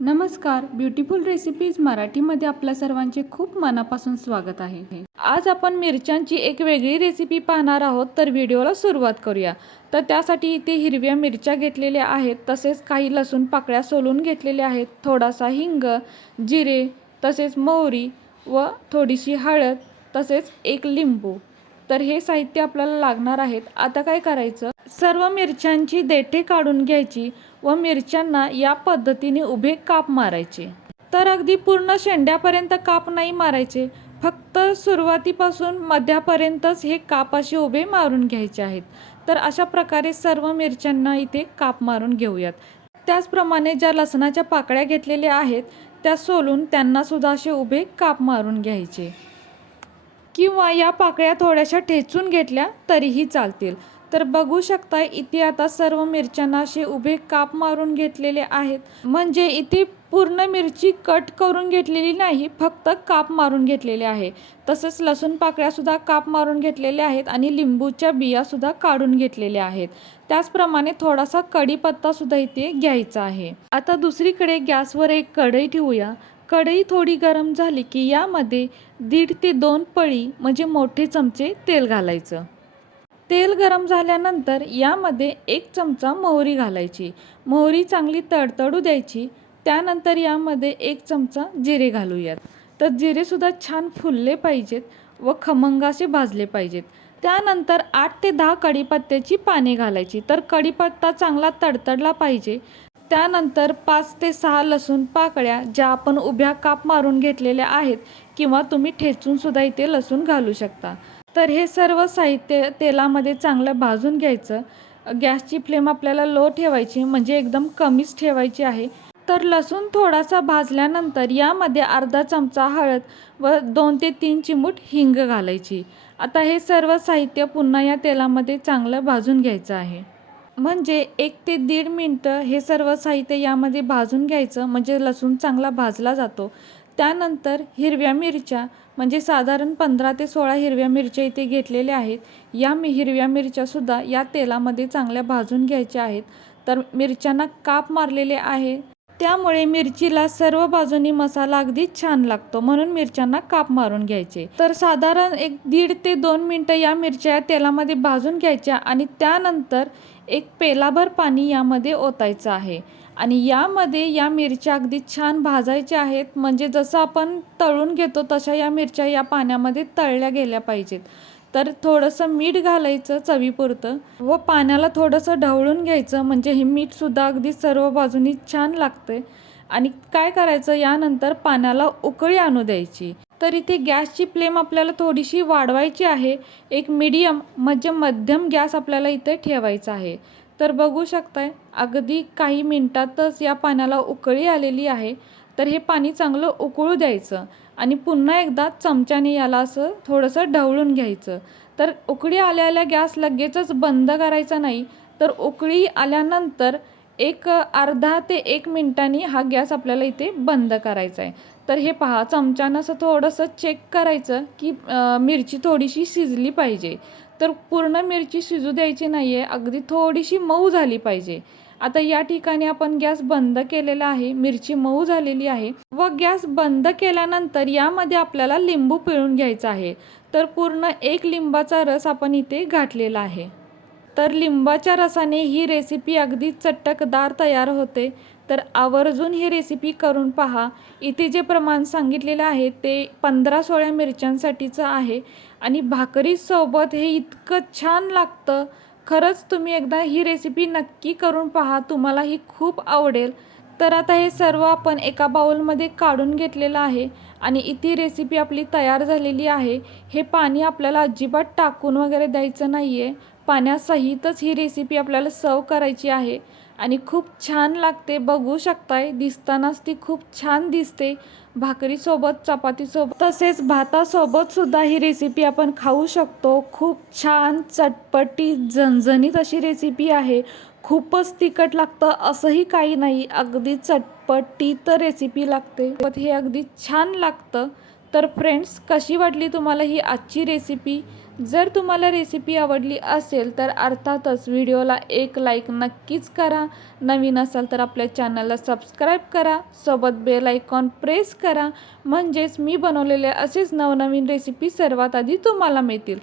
नमस्कार beautiful recipes मराठीमध्ये आपल्या सर्वांचे खूप मनापासून स्वागत आहे. आज आपण मिरच्यांची एक वेगळी रेसिपी पाहणार आहोत तर व्हिडिओला सुरुवात करूया. तर त्यासाठी इथे हिरव्या मिरच्या घेतलेल्या आहेत तसेच काही लसूण पाकळ्या सोलून घेतलेल्या आहेत थोडासा हिंग जिरे तसेच मोहरी व थोडीशी हळद तसेच एक लिंबू. तर हे साहित्य आपल्याला लागणार आहेत. आता काय करायचं? सर्व मिरच्यांची देठे काढून घ्यायची व मिरच्यांना या पद्धतीने उभे काप मारायचे. तर अगदी पूर्ण शेंड्यापर्यंत काप नाही मारायचे. फक्त सुरुवातीपासून मध्यापर्यंतच हे काप असे उभे मारून घ्यायचे आहेत. तर अशा प्रकारे सर्व मिरच्यांना इथे काप मारून घेऊयात. त्याचप्रमाणे ज्या लसणाच्या पाकळ्या घेतलेल्या आहेत त्या सोलून त्यांना सुद्धा असे उभे काप मारून घ्यायचे. किंवा या पाकळ्या थोड्याशा ठेचून घेतल्या तरीही चालतील. तर बघू शकता इथे आता सर्व मिरच्यांना असे उभे काप मारून घेतलेले आहेत. म्हणजे इथे पूर्ण मिरची कट करून घेतलेली नाही फक्त काप मारून घेतलेले आहे. तसंच लसूण पाकळ्यासुद्धा काप मारून घेतलेल्या आहेत आणि लिंबूच्या बियासुद्धा काढून घेतलेल्या आहेत. त्याचप्रमाणे थोडासा कढीपत्तासुद्धा इथे घ्यायचा आहे. आता दुसरीकडे गॅसवर एक कढई ठेवूया. कढई थोडी गरम झाली की यामध्ये दीड ते दोन पळी म्हणजे मोठे चमचे तेल घालायचं. तेल गरम झाल्यानंतर यामध्ये एक चमचा मोहरी घालायची. मोहरी चांगली तडतडू द्यायची. त्यानंतर यामध्ये एक चमचा जिरे घालूयात. तर जिरेसुद्धा छान फुलले पाहिजेत व खमंगासे भाजले पाहिजेत. त्यानंतर आठ ते दहा कढीपत्त्याची पाने घालायची. तर कढीपत्ता चांगला तडतडला पाहिजे. त्यानंतर पाच ते सहा लसूण पाकळ्या ज्या आपण उभ्या काप मारून घेतलेल्या आहेत किंवा तुम्ही ठेचूनसुद्धा इथे लसूण घालू शकता. तर हे सर्व साहित्य तेलामध्ये चांगलं भाजून घ्यायचं. गॅसची फ्लेम आपल्याला लो ठेवायची म्हणजे एकदम कमीच ठेवायची आहे. तर लसूण थोडासा भाजल्यानंतर यामध्ये अर्धा चमचा हळद व दोन ते तीन चिमूट हिंग घालायची. आता हे सर्व साहित्य पुन्हा या तेलामध्ये चांगलं भाजून घ्यायचं आहे. म्हणजे एक ते दीड मिनटं हे सर्व साहित्य यामध्ये भाजून घ्यायचं म्हणजे लसूण चांगला भाजला जातो. त्यानंतर हिरव्या मिरच्या म्हणजे साधारण पंधरा ते सोळा हिरव्या मिरच्या इथे घेतलेल्या आहेत. या मी हिरव्या मिरच्यासुद्धा या तेलामध्ये चांगल्या भाजून घ्यायच्या आहेत. तर मिरच्यांना काप मारलेले आहे. त्यामुळे मिरचीला सर्व बाजूनी मसाला अगदी छान लागतो. म्हणून मिरच्यांना काप मारून घ्यायचे. तर साधारण एक दीड ते दोन मिनटं या मिरच्या तेलामध्ये भाजून घ्यायच्या आणि त्यानंतर एक पेलाभर पाणी यामध्ये ओतायचं आहे. आणि यामध्ये या मिरच्या अगदी छान भाजायच्या आहेत. म्हणजे जसं आपण तळून घेतो तशा या मिरच्या या पाण्यामध्ये तळल्या गेल्या पाहिजेत. तर थोडंसं मीठ घालायचं चवीपुरतं व पाण्याला थोडंसं ढवळून घ्यायचं. म्हणजे हे मीठसुद्धा अगदी सर्व बाजूनी छान लागते. आणि काय करायचं? यानंतर पाण्याला उकळी आणू द्यायची. तर इथे गॅसची फ्लेम आपल्याला थोडीशी वाढवायची आहे. एक मीडियम म्हणजे मध्यम गॅस आपल्याला इथे ठेवायचा आहे. तर बघू शकताय अगदी काही मिनटातच या पाण्याला उकळी आलेली आहे. तर हे पाणी चांगलं उकळू द्यायचं. आणि पुन्हा एकदा चमच्याने याला असं थोडंसं ढवळून घ्यायचं. तर उकळी आल्याला गॅस लगेचच बंद करायचा नाही तर उकळी आल्यानंतर एक अर्धा ते एक मिनटांनी हा गॅस आपल्याला इथे बंद करायचा आहे. तर हे पहा चमच्यानं असं थोडंसं चेक करायचं की मिरची थोडीशी शिजली पाहिजे. तर पूर्ण मिरची शिजू द्यायची नाही आहे अगदी थोडीशी मऊ झाली पाहिजे. आता या ठिकाणी आपण गॅस बंद केलेला आहे मिरची मऊ झालेली आहे व गॅस बंद केल्यानंतर यामध्ये आपल्याला लिंबू पिळून घ्यायचा आहे. तर पूर्ण एक लिंबाचा रस आपण इथे घातलेला आहे. तर लिंबाच्या रसाने ही रेसिपी अगदी चटकदार तयार होते. तर आवर्जून ही रेसिपी करून पहा. इथे जे प्रमाण सांगितलेलं आहे ते पंधरा सोळ्या मिरच्यांसाठीचं आहे आणि भाकरीसोबत हे इतकं छान लागतं. खरंच तुम्ही एकदा ही रेसिपी नक्की करून पहा तुम्हाला ही खूप आवडेल. तर आता हे सर्व आपण एका बाउलमध्ये काढून घेतलेलं आहे आणि इथे रेसिपी आपली तयार झालेली आहे. हे पाणी आपल्याला अजिबात टाकून वगैरे द्यायचं नाही आहे पाण्यासहितच ही रेसिपी आपल्याला सर्व करायची आहे. आणि खूप छान लागते बघू शकताय. दिसतानाच ती खूप छान दिसते. भाकरीसोबत चपातीसोबत तसेच भातासोबतसुद्धा ही रेसिपी आपण खाऊ शकतो. खूप छान चटपटी झणझणीत अशी रेसिपी आहे. खूपच तिखट लागतं असंही काही नाही. अगदी चटपटीत रेसिपी लागते. हे अगदी छान लागतं. तर फ्रेंड्स कशी वाटली तुम्हाला ही आजची रेसिपी जर तुम्हाला रेसिपी आवडली असेल तर अर्थातच व्हिडिओला एक लाईक नक्कीच करा. नवीन असाल तर आपल्या चॅनलला सबस्क्राईब करा. सोबत बेल आयकॉन प्रेस करा. म्हणजेच मी बनवलेले असेच नवनवीन रेसिपी सर्वात आधी तुम्हाला मिळतील.